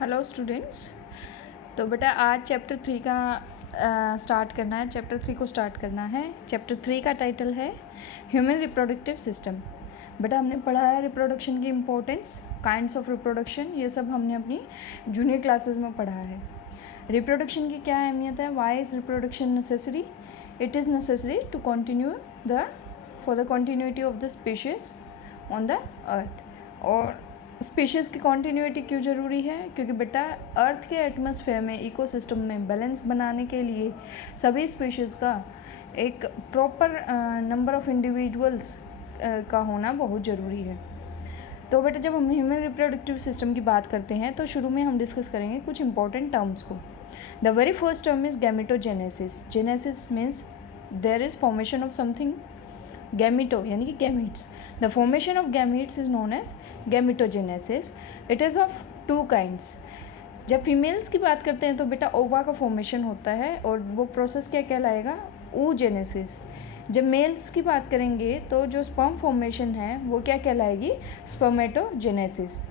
Hello students. तो बेटा आज चैप्टर 3 का स्टार्ट करना है। चैप्टर 3 को स्टार्ट करना है। चैप्टर 3 का टाइटल है ह्यूमन रिप्रोडक्टिव सिस्टम। बेटा हमने पढ़ा है रिप्रोडक्शन की इम्पोर्टेंस, काइंड्स ऑफ रिप्रोडक्शन, ये सब हमने अपनी जूनियर क्लासेस में पढ़ा है। रिप्रोडक्शन की क्या अहमियत है? Why is reproduction necessary? It is necessary to continue for the continuity of the species on the earth. और स्पीशीज़ की कॉन्टीन्यूटी क्यों ज़रूरी है? क्योंकि बेटा अर्थ के एटमॉस्फेयर में, इकोसिस्टम में बैलेंस बनाने के लिए सभी स्पीशीज़ का एक प्रॉपर नंबर ऑफ इंडिविजुअल्स का होना बहुत ज़रूरी है। तो बेटा जब हम ह्यूमन रिप्रोडक्टिव सिस्टम की बात करते हैं तो शुरू में हम डिस्कस करेंगे कुछ इंपॉर्टेंट टर्म्स को। The very first term is gametogenesis. Genesis means there is formation of something. Gameto यानी कि gametes. The formation of gametes is known as gametogenesis. It is of two kinds. जब females की बात करते हैं तो बेटा ओवा का फॉर्मेशन होता है और वो प्रोसेस क्या कहलाएगा? oogenesis। जब मेल्स की बात करेंगे तो जो स्पर्म फॉर्मेशन है वो क्या कहलाएगी? Spermatogenesis.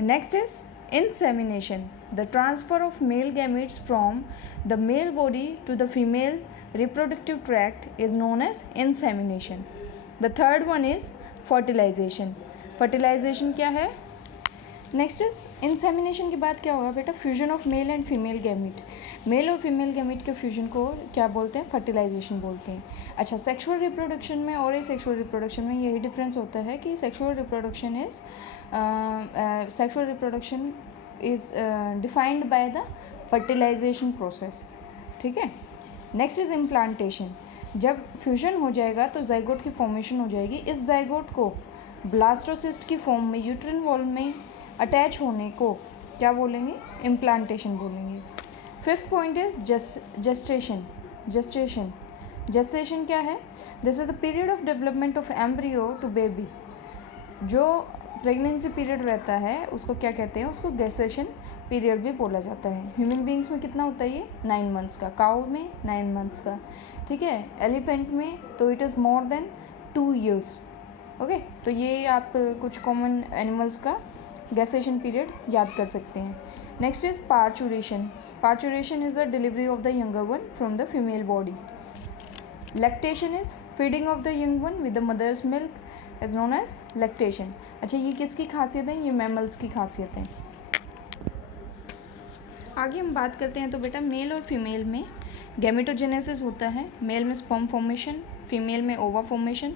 Next is insemination, the transfer of male gametes from the male body to the female reproductive tract is known as insemination. The third one is fertilization. fertilization क्या है? नेक्स्ट इज इंसेमिनेशन के बाद क्या होगा बेटा? Fusion of male and female gamete. Male और female gamete के fusion को क्या बोलते हैं? फर्टिलाइजेशन बोलते हैं। अच्छा, सेक्सुअल रिप्रोडक्शन में और सेक्सुअल रिप्रोडक्शन में यही डिफरेंस होता है कि sexual reproduction is defined by the fertilization process. ठीक है। Next is implantation. जब फ्यूजन हो जाएगा तो जाइगोट की फॉर्मेशन हो जाएगी। इस जाइगोट को ब्लास्टोसिस्ट की फॉर्म में यूट्रिन वॉल में अटैच होने को क्या बोलेंगे? इम्प्लांटेशन बोलेंगे। Fifth point is gestation. Gestation क्या है? This is the period of development of embryo to baby. जो प्रेगनेंसी पीरियड रहता है उसको क्या कहते हैं? उसको गेस्टेशन पीरियड भी बोला जाता है। ह्यूमन बींग्स में कितना होता है ये? 9 मंथ्स का। काउ में 9 मंथ्स का। ठीक है। एलिफेंट में तो it is more than 2 years। Okay, तो ये आप कुछ कॉमन एनिमल्स का गेस्टेशन पीरियड याद कर सकते हैं। Next is parturition. Parturition is the delivery of the younger one from the female body. Lactation is feeding of the young one with the mother's milk is known as lactation. अच्छा, ये किसकी खासियत है? ये मैमल्स की खासियत है। आगे हम बात करते हैं तो बेटा मेल और फीमेल में गैमेटोजेनेसिस होता है। मेल में स्पर्म फॉर्मेशन, फीमेल में ओवा फॉर्मेशन,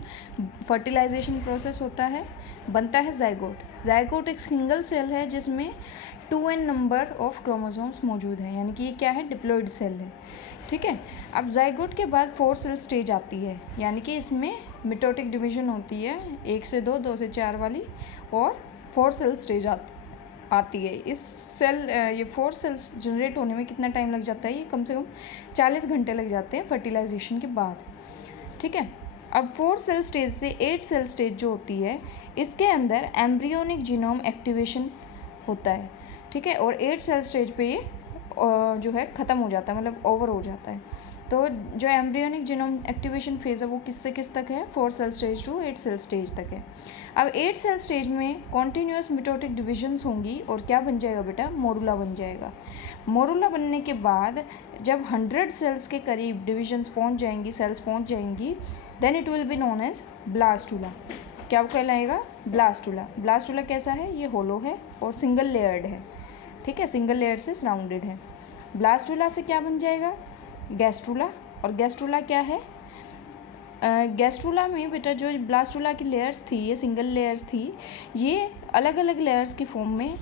फर्टिलाइजेशन प्रोसेस होता है, बनता है जाइगोट। जाइगोट एक सिंगल सेल है जिसमें 2n नंबर ऑफ क्रोमोसोम्स मौजूद है, यानी कि ये क्या है? डिप्लॉइड सेल है। ठीक है। अब जाइगोट के बाद 4 सेल स्टेज आती है, यानी कि इसमें मिटोटिक डिवीजन होती है 1 से 2, 2 से 4 वाली, और 4 सेल स्टेज आती है। ये 4 सेल्स जनरेट होने में कितना टाइम लग जाता है? ये कम से कम 40 घंटे लग जाते हैं फर्टिलाइजेशन के बाद। ठीक है। अब 4 सेल स्टेज से 8 सेल स्टेज जो होती है, इसके अंदर एम्ब्रियोनिक जीनोम एक्टिवेशन होता है। ठीक है। और 8 सेल स्टेज पे ये जो है ख़त्म हो जाता है, मतलब ओवर हो जाता है। तो जो एम्ब्रियोनिक जीनोम एक्टिवेशन फेज़ है वो किस से किस तक है? 4 cell stage to 8 cell stage तक है। अब 8 सेल स्टेज में कॉन्टीन्यूस मिटोटिक डिविजन्स होंगी और क्या बन जाएगा बेटा? मोरुला बन जाएगा। मोरुला बनने के बाद जब 100 सेल्स के करीब डिविजन्स पहुंच जाएंगी, सेल्स पहुंच जाएंगी, then it will be known as blastula. क्या कहलाएगा? ब्लास्टुला। ब्लास्टुला कैसा है? ये होलो है और सिंगल लेयर्ड है। ठीक है, सिंगल लेयर से सराउंडेड है। ब्लास्टुला से क्या बन जाएगा? गैस्ट्रुला। और गैस्ट्रुला क्या है? गैस्ट्रुला में बेटा जो ब्लास्टुला की लेयर्स थी, ये सिंगल लेयर्स थी, ये अलग अलग लेयर्स की फॉर्म में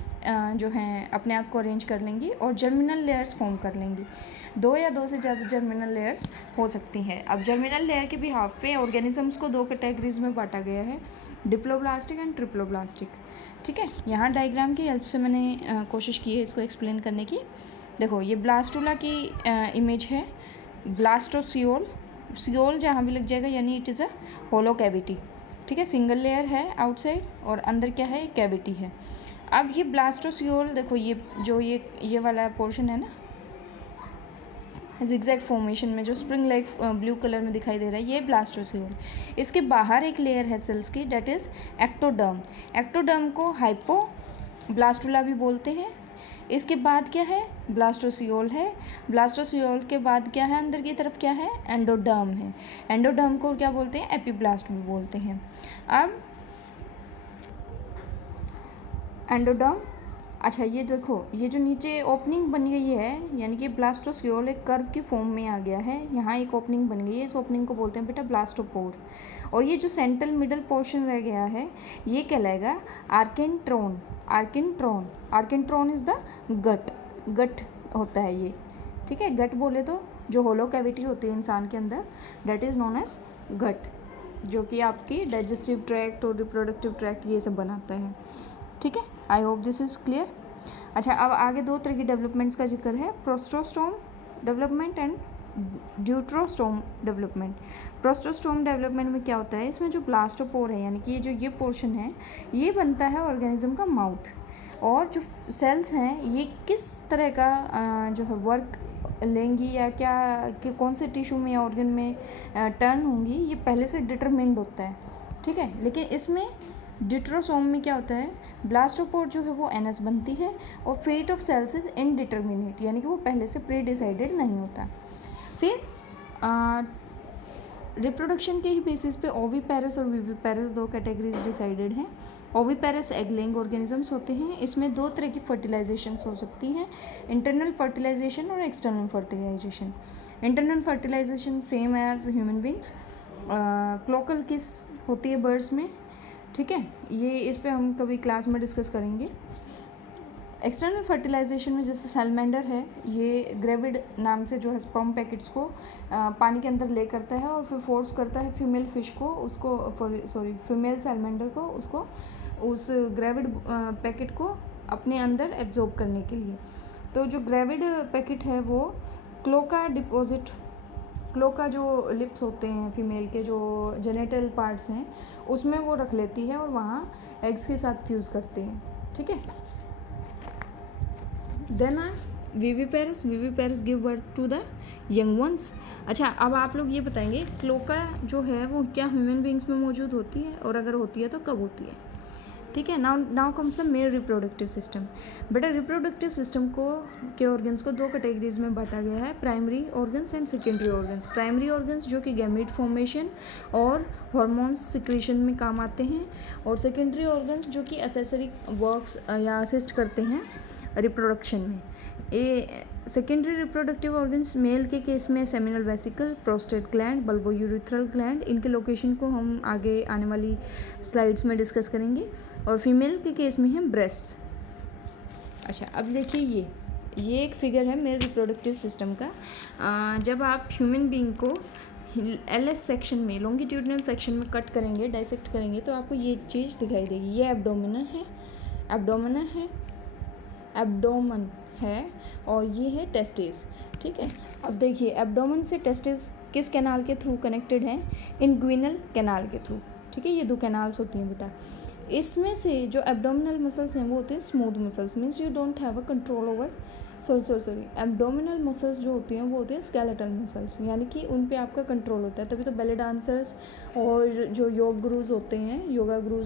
जो हैं अपने आप को अरेंज कर लेंगी और जर्मिनल लेयर्स फॉर्म कर लेंगी। 2 या 2 से ज़्यादा जर्मिनल लेयर्स हो सकती हैं। अब जर्मिनल लेयर के बिहाफ पे ऑर्गेनिजम्स को 2 कैटेगरीज में बांटा गया है, डिप्लोब्लास्टिक एंड ट्रिप्लोब्लास्टिक। ठीक है। यहाँ डायग्राम की हेल्प से मैंने कोशिश की है इसको एक्सप्लेन करने की। देखो, ये ब्लास्टुला की इमेज है। ब्लास्टोसियोल, सियोल जहाँ भी लग जाएगा यानी it is a hollow cavity. ठीक है। सिंगल लेयर है आउटसाइड और अंदर क्या है? कैविटी है। अब ये ब्लास्टोसियोल देखो, ये वाला पोर्शन है ना, जिगजैग फॉर्मेशन में जो स्प्रिंग लाइक ब्लू कलर में दिखाई दे रहा है, ये ब्लास्टोसियोल। इसके बाहर एक लेयर है सेल्स की, डेट इज़ एक्टोडर्म। एक्टोडर्म को हाइपो ब्लास्टुला भी बोलते हैं। इसके बाद क्या है, ब्लास्टोसियोल है। ब्लास्टोसियोल के बाद क्या है, अंदर की तरफ क्या है, एंडोडर्म है। एंडोडर्म को क्या बोलते हैं, एपिब्लास्ट भी बोलते हैं। अब एंडोडर्म, अच्छा ये देखो, ये जो नीचे ओपनिंग बन गई है, यानी कि ब्लास्टोसियोल एक कर्व की फॉर्म में आ गया है, यहाँ एक ओपनिंग बन गई है, इस ओपनिंग को बोलते हैं बेटा ब्लास्टोपोर। और ये जो सेंट्रल मिडल पोर्शन रह गया है, ये कहलाएगा आर्केंट्रॉन। आर्केंट्रॉन, आर्केंट्रॉन इज द गट, गट होता है ये, ठीक है। गट बोले तो जो होलो कैविटी होती है इंसान के अंदर, डेट इज़ नोन एज गट, जो कि आपकी डाइजेस्टिव ट्रैक्ट और रिप्रोडक्टिव ट्रैक्ट ये सब बनाता है, ठीक है। I hope this is clear. अच्छा, अब आगे दो तरह की डेवलपमेंट्स का जिक्र है, protostome development and deuterostome development. Protostome development में क्या होता है, इसमें जो ब्लास्टोपोर है, यानी कि ये जो ये पोर्शन है, ये बनता है ऑर्गेनिज्म का माउथ, और जो सेल्स हैं ये किस तरह का जो है वर्क लेंगी या क्या कि कौन से टिश्यू में या ऑर्गन में टर्न होंगी, ये पहले से डिटरमिन्ड होता है, ठीक है। लेकिन इसमें डिट्रोसोम में क्या होता है, ब्लास्टोपोर जो है वो एनएस बनती है, और fate of cells is indeterminate, यानी कि वो पहले से प्री डिसाइडेड नहीं होता। फिर रिप्रोडक्शन के ही बेसिस पे ओविपेरस और विविपेरस दो कैटेगरीज डिसाइडेड हैं। ओविपेरस एग लेइंग ऑर्गेनिजम्स होते हैं, इसमें दो तरह की फर्टिलाइजेशन हो सकती हैं, इंटरनल फर्टिलाइजेशन और external fertilization. Internal fertilization same as human beings, cloacal kiss होती है बर्ड्स में, ठीक है, ये इस पे हम कभी क्लास में डिस्कस करेंगे। एक्सटर्नल फर्टिलाइजेशन में जैसे सैलमेंडर है, ये ग्रेविड नाम से जो है स्पर्म पैकेट्स को पानी के अंदर ले करता है और फिर फोर्स करता है फीमेल फिश को, उसको फीमेल सैलमेंडर को, उसको उस ग्रेविड पैकेट को अपने अंदर एब्जॉर्ब करने के लिए। तो जो ग्रेविड पैकेट है वो क्लोका डिपॉजिट, क्लोका जो लिप्स होते हैं फीमेल के, जो जेनेटल पार्ट्स हैं, उसमें वो रख लेती है और वहाँ एग्स के साथ फ्यूज़ करते हैं, ठीक है। Then viviparous, viviparous give birth to the young ones. अच्छा, अब आप लोग ये बताएंगे क्लोका जो है वो क्या ह्यूमन बींग्स में मौजूद होती है, और अगर होती है तो कब होती है, ठीक है। Now comes the male reproductive system. बेटा रिप्रोडक्टिव सिस्टम को के ऑर्गन्स को दो कैटेगरीज में बांटा गया है, primary organs and secondary organs. Primary organs जो कि गैमीट फॉर्मेशन और हार्मोन्स सिक्रीशन में काम आते हैं, और सेकेंडरी ऑर्गन्स जो कि एसेसरी वर्क्स या असिस्ट करते हैं रिप्रोडक्शन में। ये सेकेंडरी रिप्रोडक्टिव ऑर्गन्स मेल के केस में seminal vesicle, prostate gland, bulbourethral gland, इनके लोकेशन को हम आगे आने वाली स्लाइड्स में डिस्कस करेंगे, और फीमेल के केस में है ब्रेस्ट्स। अच्छा, अब देखिए ये एक फिगर है मेल रिप्रोडक्टिव सिस्टम का। जब आप ह्यूमन बीइंग को एलएस सेक्शन में, लॉन्गिट्यूडनल सेक्शन में कट करेंगे, डाइसेक्ट करेंगे, तो आपको ये चीज़ दिखाई देगी। ये एब्डोमेन है और ये है टेस्टिस, ठीक है। अब देखिए एब्डोमेन से टेस्टिस किस कैनाल के थ्रू कनेक्टेड हैं, इंग्विनल कैनाल के थ्रू, ठीक है। ये दो कैनाल्स होती हैं बेटा। इसमें से जो एब्डोमिनल मसल्स हैं वो होते हैं smooth muscles, means you don't have a control over, sorry abdominal muscles जो होती हैं वो होती हैं स्केलेटल मसल्स, यानी कि उन पे आपका कंट्रोल होता है। तभी तो बेली डांसर्स और जो योगा गुरुज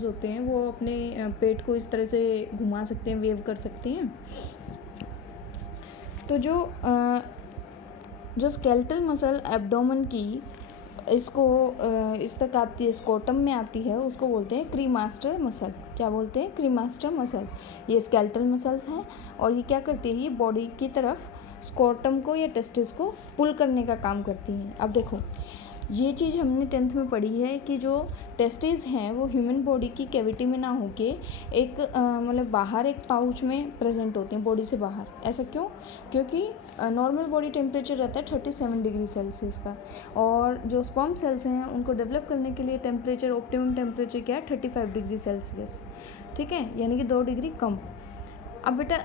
होते हैं वो अपने पेट को इस तरह से घुमा सकते हैं, वेव कर सकते हैं। तो जो स्केलेटल मसल एब्डोमेन की इसको इस तक आती है, स्कोटम में आती है, उसको बोलते हैं क्रीमास्टर मसल। क्या बोलते हैं? क्रीमास्टर मसल। ये स्केलेटल मसल्स हैं और ये क्या करती है, ये बॉडी की तरफ स्कोटम को या टेस्टिस को पुल करने का काम करती हैं। अब देखो ये चीज़ हमने 10th में पढ़ी है कि जो टेस्टिस हैं वो ह्यूमन बॉडी की कैविटी में ना होके एक मतलब बाहर एक पाउच में प्रेजेंट होते हैं, बॉडी से बाहर। ऐसा क्यों? क्योंकि नॉर्मल बॉडी टेम्परेचर रहता है 37 डिग्री सेल्सियस का, और जो स्पर्म सेल्स हैं उनको डेवलप करने के लिए टेम्परेचर, ऑप्टिमम टेम्परेचर क्या है? 35 डिग्री सेल्सियस, ठीक है, यानी कि 2 डिग्री कम। अब बेटा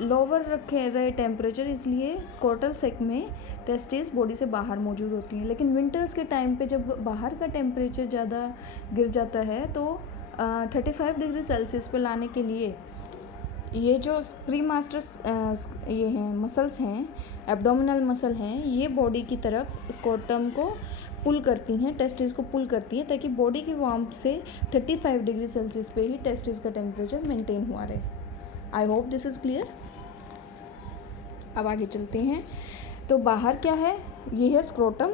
लोअर रखे रहे टेम्परेचर, इसलिए स्कोटल सेक में टेस्टिस बॉडी से बाहर मौजूद होती हैं। लेकिन विंटर्स के टाइम पे जब बाहर का टेम्परेचर ज़्यादा गिर जाता है तो 35 डिग्री सेल्सियस पे लाने के लिए ये जो क्रीमास्टर्स ये हैं मसल्स हैं, एब्डोमिनल मसल हैं, ये बॉडी की तरफ स्कोटम को पुल करती हैं, टेस्टिस को पुल करती हैं, ताकि बॉडी की वार्मथ से 35 डिग्री सेल्सियस पे ही टेस्टिस का टेम्परेचर मेंटेन हुआ रहे, I hope this is clear. अब आगे चलते हैं। तो बाहर क्या है, ये है स्क्रोटम,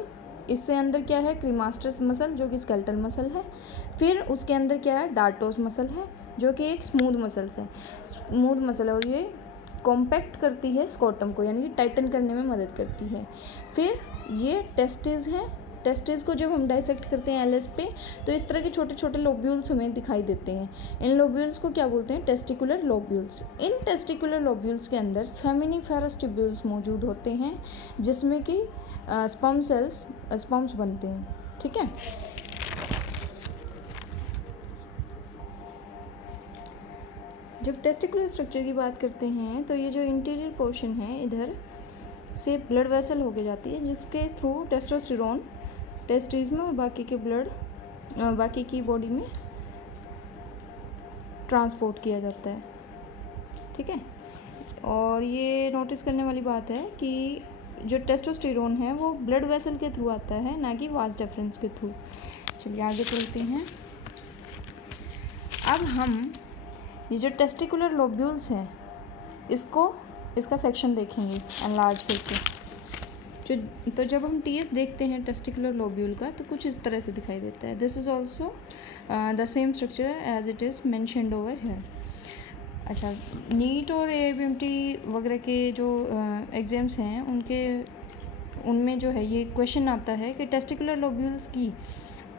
इससे अंदर क्या है, क्रीमास्टर्स मसल जो कि स्केलेटल मसल है। फिर उसके अंदर क्या है, डार्टोस मसल है जो कि एक स्मूथ मसल्स है, स्मूथ मसल है, और ये कॉम्पैक्ट करती है स्क्रोटम को, यानी कि टाइटन करने में मदद करती है। फिर ये टेस्टिस है, टेस्टिस को जब हम डाइसेक्ट करते हैं एलएस पे तो इस तरह के छोटे छोटे लोब्यूल्स हमें दिखाई देते हैं। इन लोब्यूल्स को क्या बोलते हैं, टेस्टिकुलर लोब्यूल्स। इन टेस्टिकुलर लोब्यूल्स के अंदर सेमिनिफेरस ट्यूब्यूल्स मौजूद होते हैं जिसमें कि स्पर्म सेल्स, स्पर्म्स बनते हैं। ठीक है, जब टेस्टिकुलर स्ट्रक्चर की बात करते हैं तो ये जो इंटीरियर पोर्शन है इधर से ब्लड वेसल होके जाती है जिसके थ्रू टेस्टोस्टेरोन टेस्टिस में और बाकी के बाकी की बॉडी में ट्रांसपोर्ट किया जाता है। ठीक है, और ये नोटिस करने वाली बात है कि जो टेस्टोस्टेरोन है वो ब्लड वेसल के थ्रू आता है, ना कि वास डेफरेंस के थ्रू। चलिए आगे चलते हैं। अब हम ये जो टेस्टिकुलर लोब्यूल्स हैं इसका सेक्शन देखेंगे एनलार्ज करके। तो जब हम टीएस देखते हैं टेस्टिकुलर लोब्यूल का तो कुछ इस तरह से दिखाई देता है। This is also the same structure as it is mentioned over here. अच्छा, नीट और एबीएमटी वगैरह के जो एग्ज़ाम्स हैं उनमें जो है ये क्वेश्चन आता है कि टेस्टिकुलर लोब्यूल्स की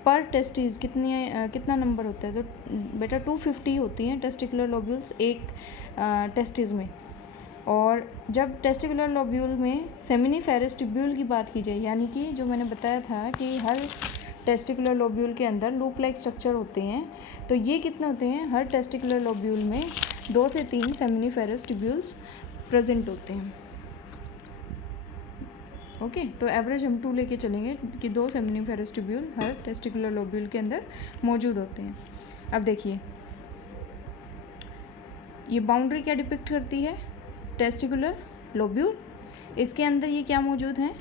पर टेस्टिस कितना नंबर होता है। तो बेटा 250 होती हैं टेस्टिकुलर लोब्यूल्स एक टेस्टिस में। और जब टेस्टिकुलर लोब्यूल में सेमिनिफेरस ट्यूब्यूल की बात की जाए, यानी कि जो मैंने बताया था कि हर टेस्टिकुलर लोब्यूल के अंदर लूप लाइक स्ट्रक्चर होते हैं, तो ये कितने होते हैं, हर टेस्टिकुलर लोब्यूल में 2 से 3 सेमिनिफेरस ट्यूब्यूल्स प्रेजेंट होते हैं। ओके, तो एवरेज हम 2 लेके चलेंगे कि 2 सेमिनिफेरस ट्यूब्यूल हर टेस्टिकुलर लोब्यूल के अंदर मौजूद होते हैं। अब देखिए ये बाउंड्री क्या डिपिक्ट करती है, टेस्टिकुलर लोब्यूल, इसके अंदर ये क्या मौजूद है,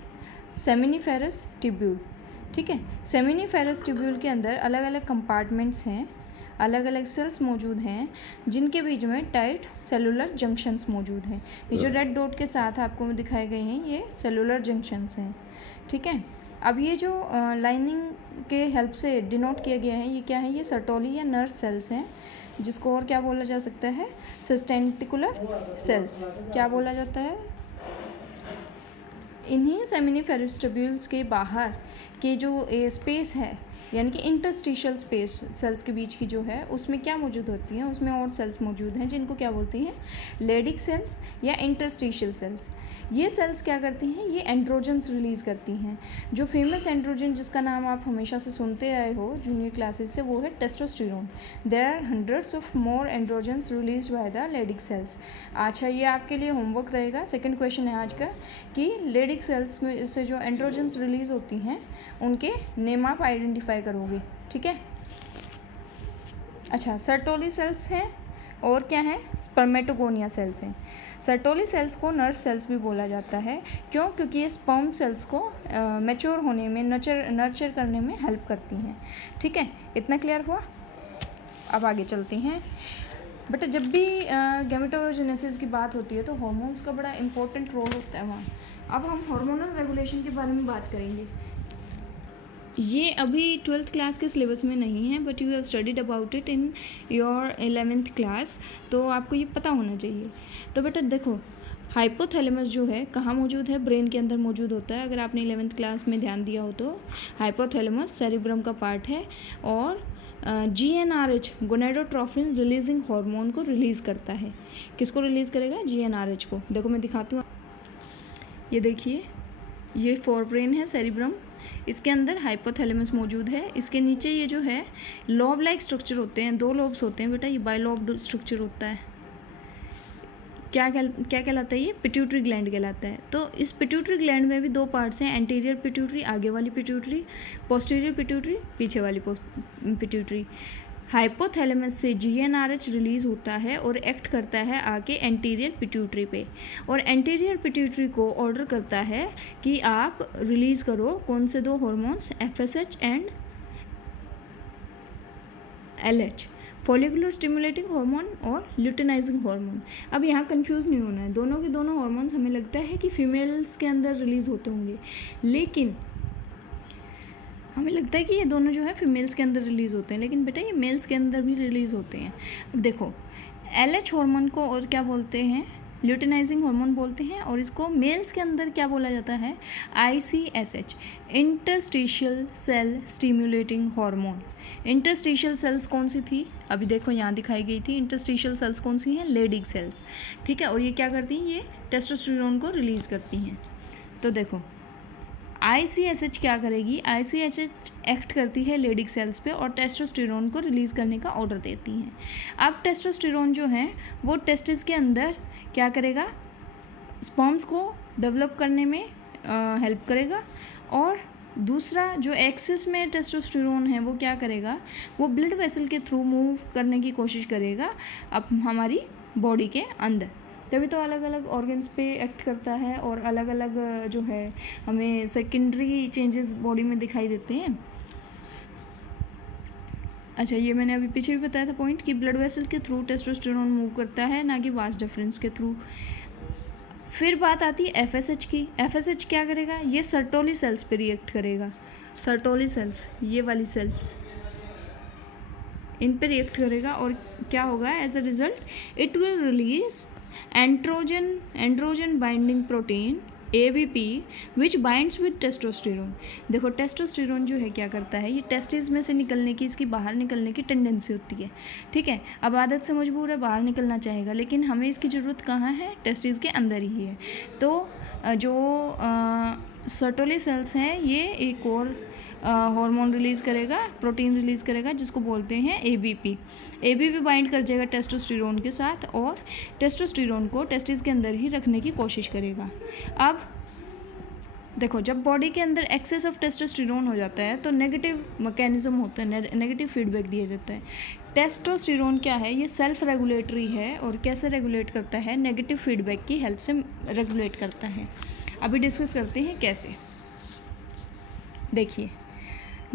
सेमिनिफेरस ट्यूब्यूल। ठीक है, सेमिनिफेरस ट्यूब्यूल के अंदर अलग अलग कंपार्टमेंट्स हैं, अलग अलग सेल्स मौजूद हैं जिनके बीच में टाइट सेलुलर जंक्शंस मौजूद हैं। ये जो रेड डॉट के साथ आपको दिखाए गए हैं ये सेलुलर जंक्शंस हैं। ठीक है, अब ये जो लाइनिंग के हेल्प से डिनोट किया गया है ये क्या है, ये सर्टोली या नर्व सेल्स हैं, जिसको और क्या बोला जा सकता है, सस्टेंटिकुलर सेल्स। क्या बोला जाता है, इन्हीं सेमिनिफेरस ट्यूब्यूल्स के बाहर के जो स्पेस है, यानी कि इंटरस्टिशियल स्पेस सेल्स के बीच की जो है उसमें क्या मौजूद होती हैं, उसमें और सेल्स मौजूद हैं जिनको क्या बोलते हैं, लेडिक सेल्स या इंटरस्टिशियल सेल्स। ये सेल्स क्या करती हैं, ये एंड्रोजन्स रिलीज़ करती हैं। जो फेमस एंड्रोजन जिसका नाम आप हमेशा से सुनते आए हो जूनियर क्लासेस से, वो है testosterone. There are hundreds of more androgens release by the Leydig cells. अच्छा, ये आपके लिए होमवर्क रहेगा, सेकेंड क्वेश्चन है आज का, कि लेडिक सेल्स में से जो एंड्रोजन्स रिलीज होती हैं उनके नेम आप आइडेंटिफाई करोगे। ठीक है, अच्छा, सर्टोली सेल्स हैं और क्या है, स्पर्मेटोगोनिया सेल्स हैं। सर्टोली सेल्स को नर्व सेल्स भी बोला जाता है, क्यों, क्योंकि ये स्पर्म सेल्स को मैच्योर होने में, नर्चर करने में हेल्प करती हैं। ठीक है, इतना क्लियर हुआ। अब आगे चलते हैं। बट जब भी गैमेटोजेनेसिस की बात होती है तो हार्मोन्स का बड़ा इंपॉर्टेंट रोल होता है वहाँ। अब हम हार्मोनल रेगुलेशन के बारे में बात करेंगे। ये अभी 12th क्लास के सिलेबस में नहीं है, but you have studied about it in your 11th class, तो आपको ये पता होना चाहिए। तो बेटा देखो, हाइपोथैलेमस जो है कहाँ मौजूद है, ब्रेन के अंदर मौजूद होता है। अगर आपने 11th क्लास में ध्यान दिया हो तो हाइपोथैलेमस सेरिब्रम का पार्ट है और GnRH गोनेडोट्रोफिन रिलीजिंग हार्मोन को रिलीज़ करता है। किसको रिलीज़ करेगा, GnRH को। देखो मैं दिखाती हूँ, ये देखिए, ये फोरब्रेन है सेरिब्रम, इसके अंदर हाइपोथैलेमस मौजूद है। इसके नीचे ये जो है लॉब लाइक स्ट्रक्चर होते हैं, 2 लॉब्स होते हैं बेटा, ये बाइलॉब्ड स्ट्रक्चर होता है। क्या कहलाता है, ये पिट्यूटरी ग्लैंड कहलाता है। तो इस पिट्यूटरी ग्लैंड में भी 2 पार्ट्स हैं, एंटीरियर पिट्यूटरी आगे वाली पिट्यूटरी, पोस्टीरियर पिट्यूटरी पीछे वाली पिट्यूटरी। हाइपोथैलेमस से GnRH रिलीज़ होता है और एक्ट करता है आके एंटीरियर पिट्यूटरी पे, और एंटीरियर पिट्यूटरी को ऑर्डर करता है कि आप रिलीज़ करो कौन से 2 hormones, FSH and LH। Follicular stimulating hormone और ल्यूटेनाइजिंग हार्मोन। अब यहाँ कंफ्यूज नहीं होना है, दोनों के दोनों हार्मोन्स हमें लगता है कि फीमेल्स के अंदर रिलीज़ होते होंगे, लेकिन हमें लगता है कि ये दोनों जो है फीमेल्स के अंदर रिलीज़ होते हैं, लेकिन बेटा ये मेल्स के अंदर भी रिलीज़ होते हैं। अब देखो LH हार्मोन को और क्या बोलते हैं, ल्यूटेनाइजिंग हार्मोन बोलते हैं, और इसको मेल्स के अंदर क्या बोला जाता है, ICSH, interstitial cell stimulating hormone. Interstitial cells कौन सी थी, अभी देखो यहाँ दिखाई गई थी। इंटरस्टिशियल सेल्स कौन सी हैं, लेडिग सेल्स, ठीक है। और ये क्या करती हैं, ये टेस्टोस्टेरोन को रिलीज़ करती हैं। तो देखो ICSH क्या करेगी, ICSH एक्ट करती है लेडिग सेल्स पे और टेस्टोस्टेरोन को रिलीज़ करने का ऑर्डर देती हैं। अब टेस्टोस्टेरोन जो है वो टेस्टिस के अंदर क्या करेगा, स्पर्म्स को डेवलप करने में हेल्प करेगा, और दूसरा जो एक्सेस में टेस्टोस्टेरोन है वो क्या करेगा, वो ब्लड वेसल के थ्रू मूव करने की कोशिश करेगा अब हमारी बॉडी के अंदर। तभी तो अलग अलग ऑर्गन्स पे एक्ट करता है और अलग अलग जो है हमें सेकेंडरी चेंजेस बॉडी में दिखाई देते हैं। अच्छा, ये मैंने अभी पीछे भी बताया था पॉइंट कि ब्लड वेसल के थ्रू टेस्टोस्टेरोन मूव करता है, ना कि वास डिफरेंस के थ्रू। फिर बात आती है FSH की। FSH क्या करेगा, ये सर्टोली सेल्स पे रिएक्ट करेगा। सर्टोली सेल्स, ये वाली सेल्स, इन पे रिएक्ट करेगा, और क्या होगा, as a result it will release androgen binding protein ABP which binds with testosterone. देखो टेस्टोस्टेरोन जो है क्या करता है, ये टेस्टिस में से निकलने की, इसकी बाहर निकलने की टेंडेंसी होती है, ठीक है। अब आदत से मजबूर है, बाहर निकलना चाहेगा, लेकिन हमें इसकी ज़रूरत कहाँ है, टेस्टिस के अंदर ही है। तो जो सर्टोली सेल्स हैं ये एक और हार्मोन रिलीज़ करेगा, प्रोटीन रिलीज़ करेगा, जिसको बोलते हैं ABP। ABP बाइंड कर जाएगा टेस्टोस्टेरोन के साथ और टेस्टोस्टेरोन को टेस्टिस के अंदर ही रखने की कोशिश करेगा। अब देखो जब बॉडी के अंदर एक्सेस ऑफ टेस्टोस्टेरोन हो जाता है तो नेगेटिव मैकेनिज्म होता है, नेगेटिव फीडबैक दिया जाता है। टेस्टोस्टेरोन क्या है, ये सेल्फ रेगुलेटरी है, और कैसे रेगुलेट करता है, नेगेटिव फीडबैक की हेल्प से रेगुलेट करता है। अभी डिस्कस करते हैं कैसे। देखिए,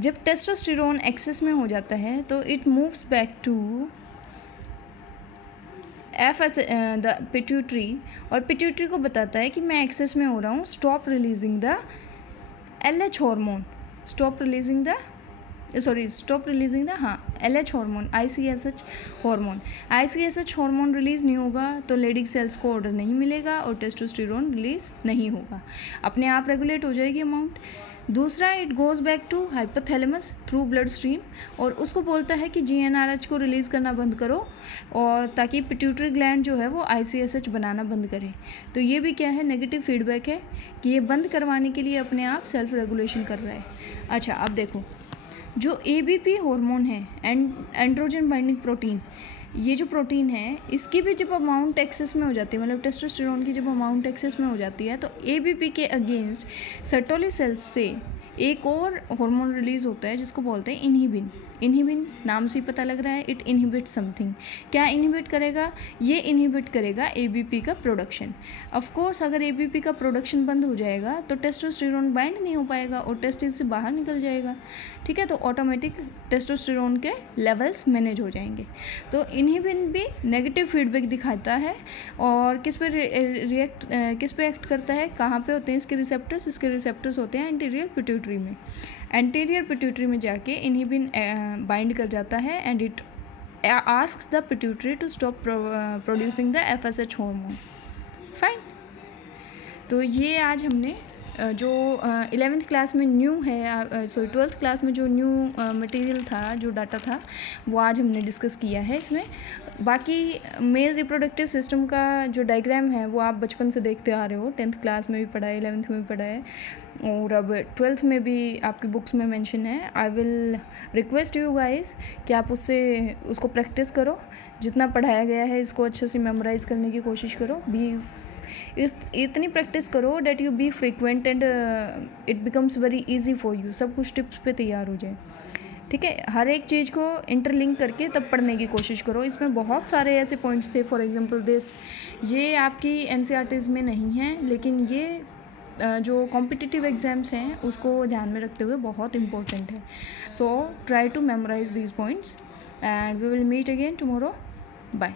जब टेस्टोस्टेरोन एक्सेस में हो जाता है तो it moves back to the pituitary, और पिट्यूटरी को बताता है कि मैं एक्सेस में हो रहा हूँ, stop releasing the LH hormone, stop releasing the LH hormone, ICSH hormone. ICSH hormone release नहीं होगा तो लेडिग सेल्स को ऑर्डर नहीं मिलेगा और टेस्टोस्टेरोन रिलीज़ नहीं होगा, अपने आप रेगुलेट हो जाएगी अमाउंट। दूसरा, it goes back to hypothalamus through blood stream, और उसको बोलता है कि GnRH को रिलीज़ करना बंद करो, और ताकि पिट्यूटरी ग्लैंड जो है वो ICSH बनाना बंद करे। तो ये भी क्या है, नेगेटिव फीडबैक है कि ये बंद करवाने के लिए अपने आप सेल्फ रेगुलेशन कर रहा है। अच्छा, अब देखो जो ABP हार्मोन है, एंड्रोजन बाइंडिंग प्रोटीन, ये जो प्रोटीन है इसकी भी जब अमाउंट एक्सेस में हो जाती है, मतलब टेस्टोस्टेरोन की जब अमाउंट एक्सेस में हो जाती है, तो ABP के अगेंस्ट सर्टोली सेल्स से एक और हार्मोन रिलीज़ होता है जिसको बोलते हैं इनहिबिन। इनहिबिन नाम से ही पता लग रहा है, इट इनहिबिट समथिंग। क्या इनहिबिट करेगा, ये इनहिबिट करेगा ABP का प्रोडक्शन। ऑफ कोर्स अगर ABP का प्रोडक्शन बंद हो जाएगा तो टेस्टोस्टेरोन बाइंड नहीं हो पाएगा और टेस्टिस से बाहर निकल जाएगा, ठीक है। तो ऑटोमेटिक टेस्टोस्टेरोन के लेवल्स मैनेज हो जाएंगे। तो इनहिबिन भी नेगेटिव फीडबैक दिखाता है, और किस पे एक्ट करता है, कहाँ पे होते हैं इसके रिसेप्टर्स, इसके रिसेप्टर्स होते हैं एंटीरियर पिट्यूटरी में। एंटीरियर पिट्यूटरी में जाके इनहिबिन बाइंड कर जाता है, and it asks the pituitary to stop producing the FSH hormone. Fine. तो ये आज हमने जो 11th क्लास में न्यू है, 12th क्लास में जो न्यू मटेरियल था, जो डाटा था, वो आज हमने डिस्कस किया है इसमें। बाकी मेल रिप्रोडक्टिव सिस्टम का जो डायग्राम है वो आप बचपन से देखते आ रहे हो, 10th क्लास में भी पढ़ा है, 11th में भी पढ़ा है, और अब 12th में भी आपकी बुक्स में मेंशन है। I will request you guys कि आप उसको प्रैक्टिस करो, जितना पढ़ाया गया है इसको अच्छे से मेमोराइज़ करने की कोशिश करो। इतनी प्रैक्टिस करो that you be frequent and it becomes very easy for you, सब कुछ टिप्स पे तैयार हो जाए, ठीक है। हर एक चीज़ को इंटरलिंक करके तब पढ़ने की कोशिश करो। इसमें बहुत सारे ऐसे पॉइंट्स थे, फॉर एग्जांपल दिस, ये आपकी NCERTs में नहीं है, लेकिन ये जो कॉम्पिटिटिव एग्ज़ाम्स हैं उसको ध्यान में रखते हुए बहुत इंपॉर्टेंट है। So try to memorise these points and we will meet again tomorrow. Bye.